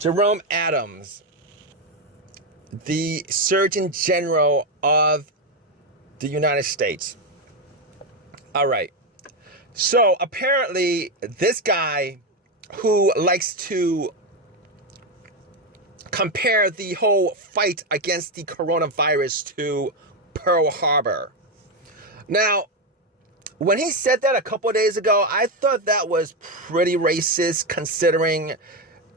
Jerome Adams, the Surgeon General of the United States. All right. So apparently this guy who likes to compare the whole fight against the coronavirus to Pearl Harbor. Now, when he said that a couple of days ago, I thought that was pretty racist considering,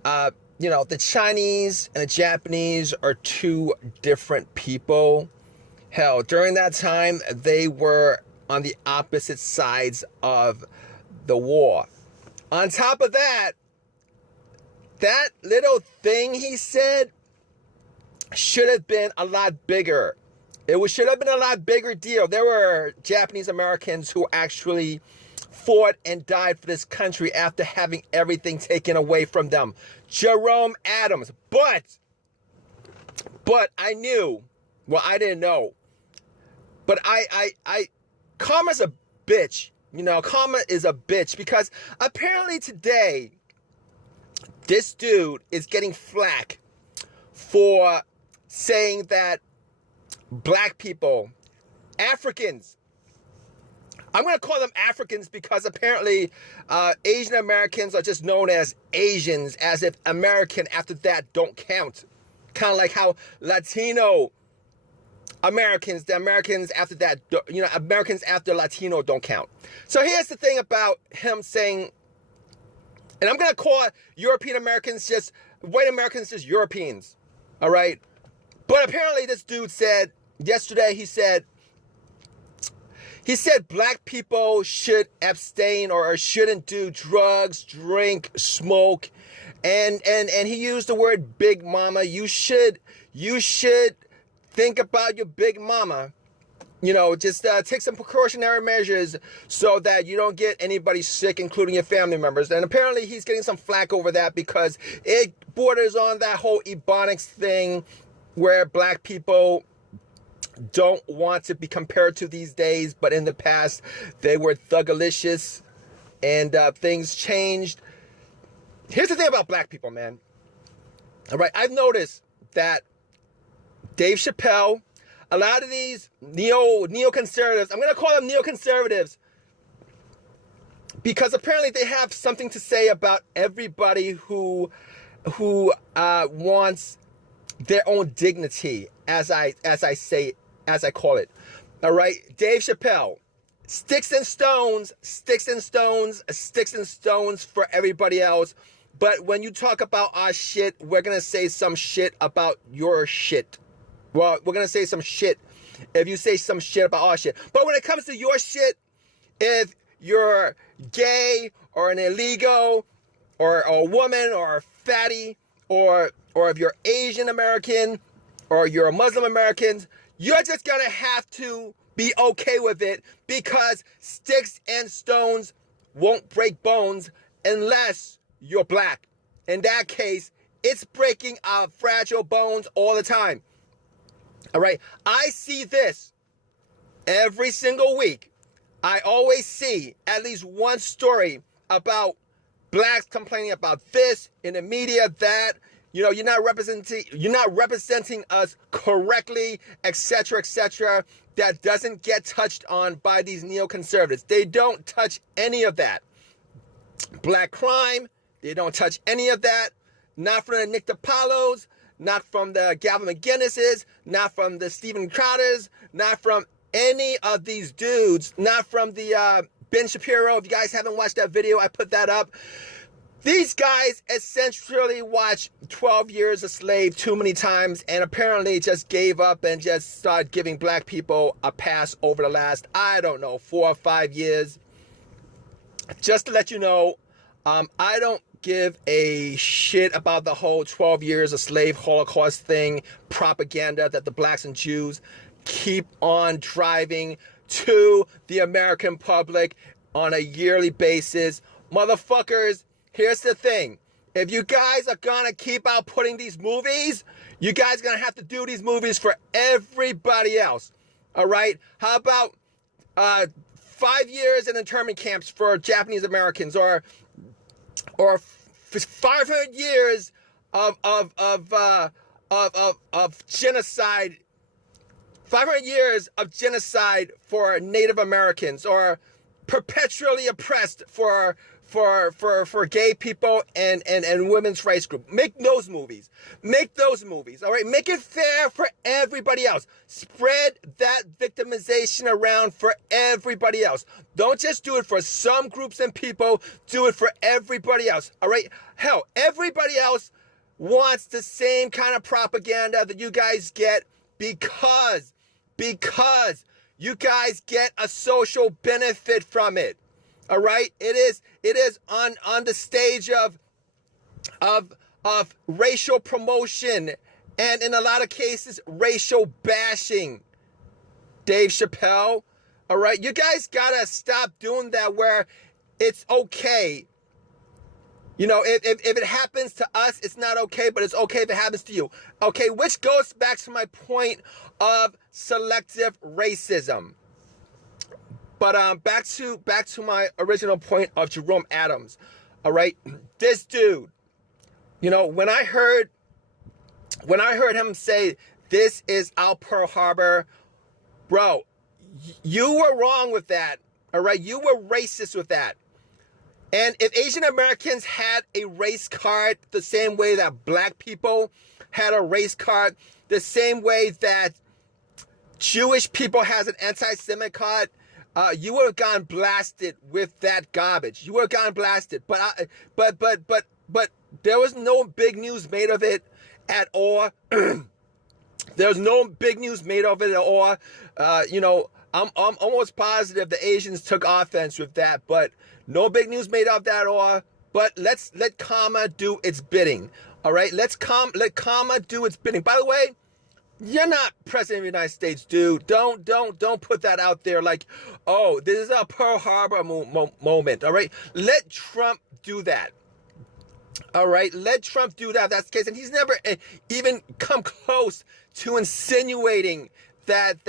the Chinese and the Japanese are two different people. Hell, during that time, they were on the opposite sides of the war. On top of that, that little thing he said should have been a lot bigger. Should have been a lot bigger deal. There were Japanese Americans who actually fought and died for this country after having everything taken away from them. Jerome Adams. But I knew. Well, I didn't know. But karma's a bitch. Karma is a bitch because apparently today, this dude is getting flack for saying that black people, Africans, I'm going to call them Africans because apparently Asian Americans are just known as Asians, as if American after that don't count. Kind of like how Latino Americans, the Americans after that, Americans after Latino don't count. So here's the thing about him saying, and I'm going to call European Americans just, white Americans just Europeans. All right. But apparently this dude said yesterday, he said black people should abstain or shouldn't do drugs, drink, smoke. And he used the word big mama. You should think about your big mama. Just take some precautionary measures so that you don't get anybody sick, including your family members. And apparently he's getting some flack over that because it borders on that whole Ebonics thing where black people don't want to be compared to these days, but in the past they were thugalicious and things changed. Here's the thing about black people, man. All right, I've noticed that Dave Chappelle, a lot of these neoconservatives, I'm going to call them neoconservatives, because apparently they have something to say about everybody who wants their own dignity, as I call it. All right, Dave Chappelle, sticks and stones for everybody else. But when you talk about our shit, we're gonna say some shit about your shit. Well, we're going to say some shit if you say some shit about our shit. But when it comes to your shit, if you're gay or an illegal or a woman or a fatty or if you're Asian American or you're a Muslim American, you're just going to have to be okay with it because sticks and stones won't break bones unless you're black. In that case, it's breaking our fragile bones all the time. All right, I see this every single week. I always see at least one story about blacks complaining about this in the media, that, you're not representing us correctly, etc., etc. That doesn't get touched on by these neoconservatives. They don't touch any of that. Black crime, they don't touch any of that. Not from the Nick DiPaolos, not from the Gavin McGinnises, not from the Steven Crowders, not from any of these dudes, not from the Ben Shapiro. If you guys haven't watched that video, I put that up. These guys essentially watched 12 Years a Slave too many times and apparently just gave up and just started giving black people a pass over the last, 4 or 5 years. Just to let you know, I don't give a shit about the whole 12 Years a Slave Holocaust thing, propaganda that the blacks and Jews keep on driving to the American public on a yearly basis. Motherfuckers, here's the thing. If you guys are gonna keep out putting these movies, you guys are gonna have to do these movies for everybody else. All right? How about 5 years in internment camps for Japanese Americans, or 500 years of genocide, 500 years of genocide for Native Americans, or perpetually oppressed for gay people and women's rights group. Make those movies. Make those movies. All right. Make it fair for everybody else. Spread that victimization around for everybody else. Don't just do it for some groups and people. Do it for everybody else. All right. Hell, everybody else wants the same kind of propaganda that you guys get because you guys get a social benefit from it. All right, it is on the stage of racial promotion, and in a lot of cases racial bashing. Dave Chappelle, all right, you guys gotta stop doing that where it's okay. You know, if it happens to us, it's not okay, but it's okay if it happens to you. Okay, which goes back to my point of selective racism. But back to my original point of Jerome Adams. All right, this dude, you know, when I heard him say this is our Pearl Harbor, bro, you were wrong with that. All right, you were racist with that. And if Asian Americans had a race card the same way that black people had a race card, the same way that Jewish people has an anti-Semitic card, you would have gone blasted with that garbage. You would have gone blasted. But there was no big news made of it at all. There was no big news made of it at all. You know, I'm almost positive the Asians took offense with that, but no big news made of that at all. But let karma do its bidding. All right, let karma do its bidding. By the way, you're not president of the United States, dude. Don't put that out there like, oh, this is a Pearl Harbor moment. All right, let Trump do that. All right, let Trump do that. If that's the case, and he's never even come close to insinuating that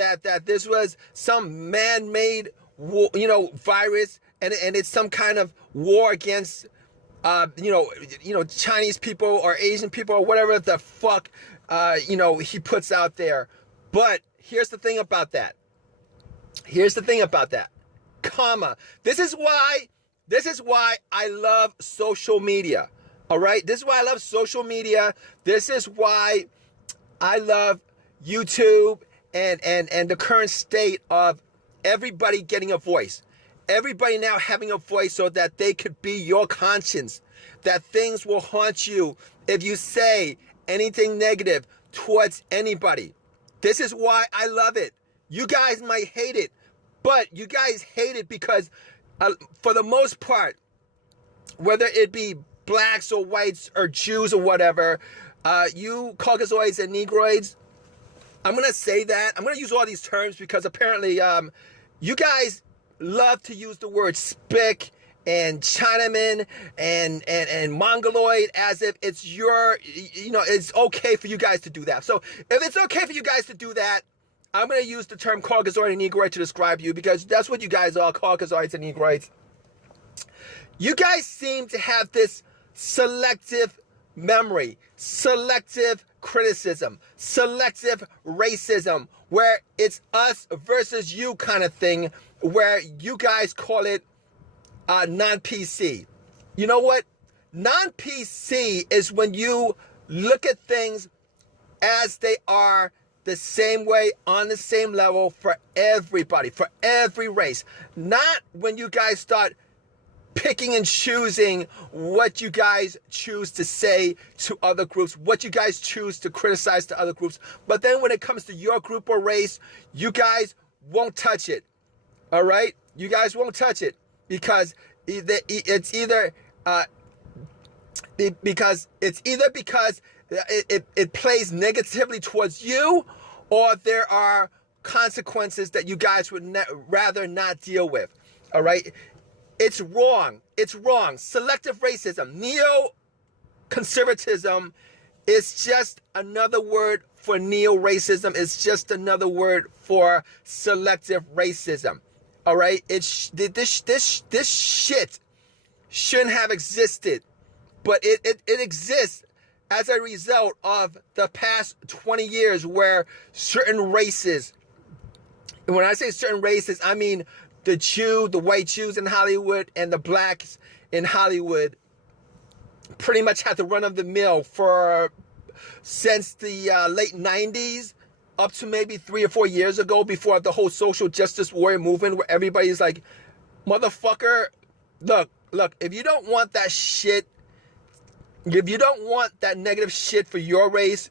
this was some man-made, you know, virus, and it's some kind of war against, you know, Chinese people or Asian people or whatever the fuck, you know, he puts out there. But here's the thing about that. Comma. This is why I love social media. All right. This is why I love social media. This is why I love YouTube and the current state of everybody getting a voice. Everybody now having a voice so that they could be your conscience. That things will haunt you if you say anything negative towards anybody. This is why I love it. You guys might hate it, but you guys hate it because for the most part, whether it be blacks or whites or Jews or whatever, you Caucasoids and Negroids, I'm going to say that. I'm going to use all these terms because apparently you guys love to use the word spick and Chinaman and Mongoloid as if it's your, you know, it's okay for you guys to do that. So if it's okay for you guys to do that, I'm going to use the term Caucasoid and Negroid to describe you because that's what you guys are, Caucasoids and Negroids. You guys seem to have this selective memory, selective criticism, selective racism, where it's us versus you kind of thing, where you guys call it non-PC. You know what? Non-PC is when you look at things as they are, the same way, on the same level for everybody, for every race. Not when you guys start picking and choosing what you guys choose to say to other groups, what you guys choose to criticize to other groups. But then when it comes to your group or race, you guys won't touch it. All right? You guys won't touch it because it's either because it plays negatively towards you, or there are consequences that you guys would rather not deal with. All right? It's wrong. It's wrong. Selective racism, neo-conservatism is just another word for neo-racism. It's just another word for selective racism. All right? This shit shouldn't have existed, but it exists as a result of the past 20 years where certain races, and when I say certain races, I mean the white Jews in Hollywood and the blacks in Hollywood pretty much had the run of the mill for since the late 90s up to maybe 3 or 4 years ago, before the whole social justice warrior movement, where everybody's like, motherfucker, look, if you don't want that shit, if you don't want that negative shit for your race,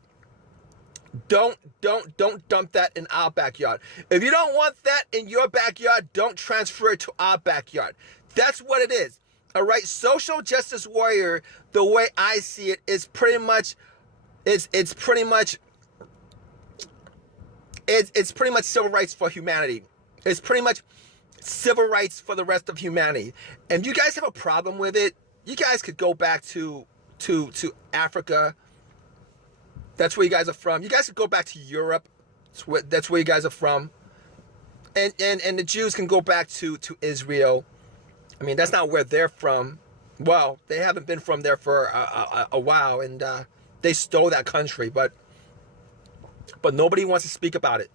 don't dump that in our backyard. If you don't want that in your backyard, don't transfer it to our backyard. That's what it is. All right, social justice warrior, the way I see it, is pretty much, it's pretty much civil rights for humanity. It's pretty much civil rights for the rest of humanity. And you guys have a problem with it, you guys could go back to Africa. That's where you guys are from. You guys could go back to Europe. That's where you guys are from. And the Jews can go back to Israel. I mean, that's not where they're from. Well, they haven't been from there for a while, and they stole that country, but nobody wants to speak about it.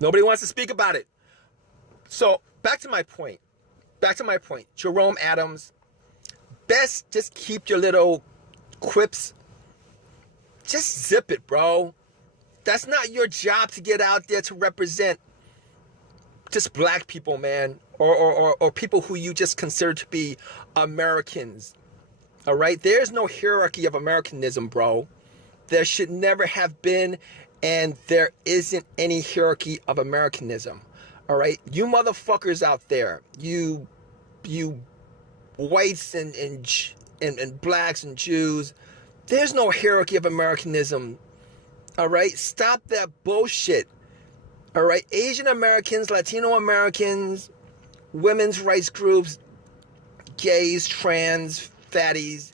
Nobody wants to speak about it. So back to my point. Jerome Adams, best just keep your little quips. Just zip it, bro. That's not your job to get out there to represent just black people, man, or people who you just consider to be Americans. All right? There's no hierarchy of Americanism, bro. There should never have been, and there isn't any hierarchy of Americanism. All right? You motherfuckers out there, you whites and blacks and Jews, there's no hierarchy of Americanism. All right? Stop that bullshit. All right? Asian Americans, Latino Americans, women's rights groups, gays, trans, fatties,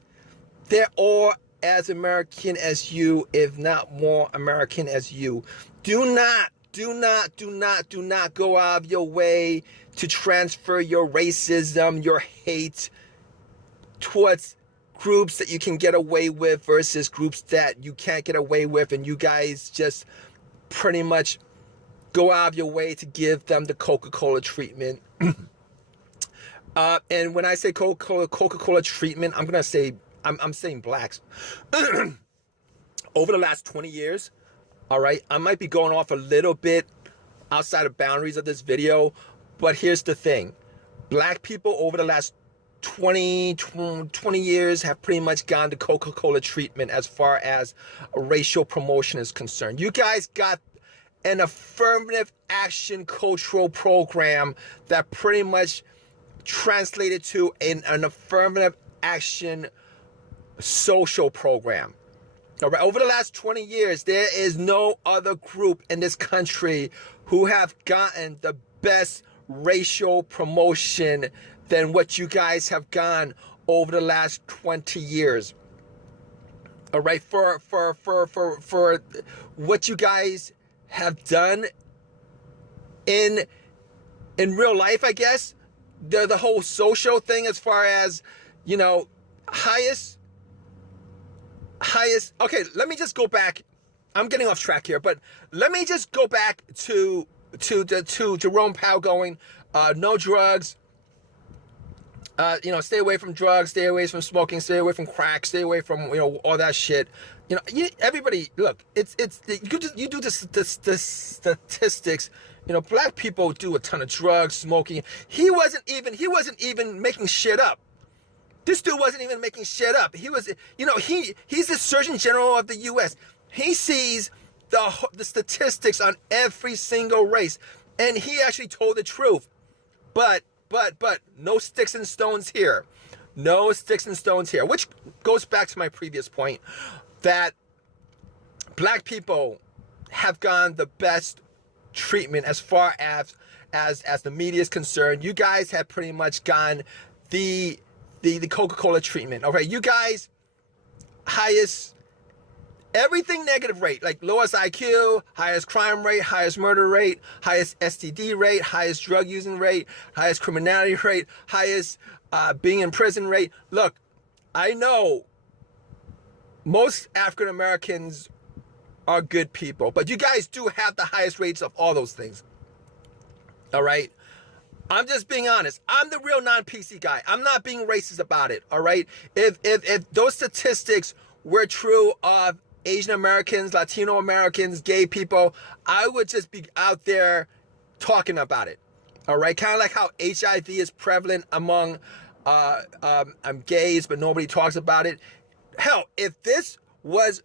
they're all as American as you, if not more American as you. Do not go out of your way to transfer your racism, your hate towards groups that you can get away with versus groups that you can't get away with, and you guys just pretty much go out of your way to give them the Coca-Cola treatment. And when I say Coca-Cola treatment, I'm saying blacks. Over the last 20 years, all right, I might be going off a little bit outside of boundaries of this video, but here's the thing. Black people over the last 20 years have pretty much gone to Coca-Cola treatment as far as racial promotion is concerned. You guys got an affirmative action cultural program that pretty much translated to an affirmative action social program. All right, over the last 20 years, there is no other group in this country who have gotten the best racial promotion than what you guys have gone over the last 20 years. All right, for what you guys have done in real life, I guess, the whole social thing, as far as, you know, highest. Okay, let me just go back. I'm getting off track here, but let me just go back to Jerome Powell going, no drugs. You know, stay away from drugs, stay away from smoking, stay away from crack, stay away from, you know, all that shit. You know, everybody, look, you do the statistics. You know, black people do a ton of drugs, smoking. He wasn't even making shit up. This dude wasn't even making shit up. He was, you know, he's the Surgeon General of the U.S. He sees the statistics on every single race, and he actually told the truth. But no sticks and stones here. No sticks and stones here, which goes back to my previous point that black people have gone the best treatment as far as the media is concerned. You guys have pretty much gone the Coca-Cola treatment. Okay, you guys, highest everything negative rate, like lowest IQ, highest crime rate, highest murder rate, highest STD rate, highest drug using rate, highest criminality rate, highest being in prison rate. Look, I know most African Americans are good people, but you guys do have the highest rates of all those things. All right? I'm just being honest. I'm the real non-PC guy. I'm not being racist about it. All right? If those statistics were true of Asian Americans, Latino Americans, gay people, I would just be out there talking about it. All right? Kind of like how HIV is prevalent among gays, but nobody talks about it. Hell, if this was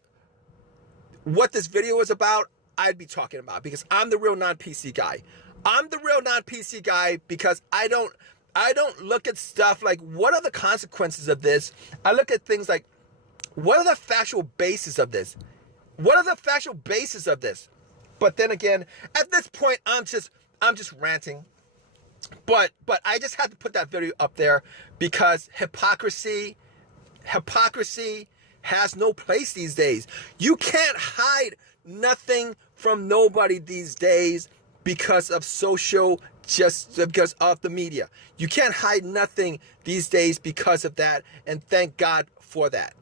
what this video was about, I'd be talking about, because I'm the real non-PC guy. I'm the real non-PC guy because I don't look at stuff like, what are the consequences of this? I look at things like, what are the factual basis of this? What are the factual basis of this? But then again, at this point, I'm just ranting. But I just had to put that video up there because hypocrisy has no place these days. You can't hide nothing from nobody these days because of because of the media. You can't hide nothing these days because of that, and thank God for that.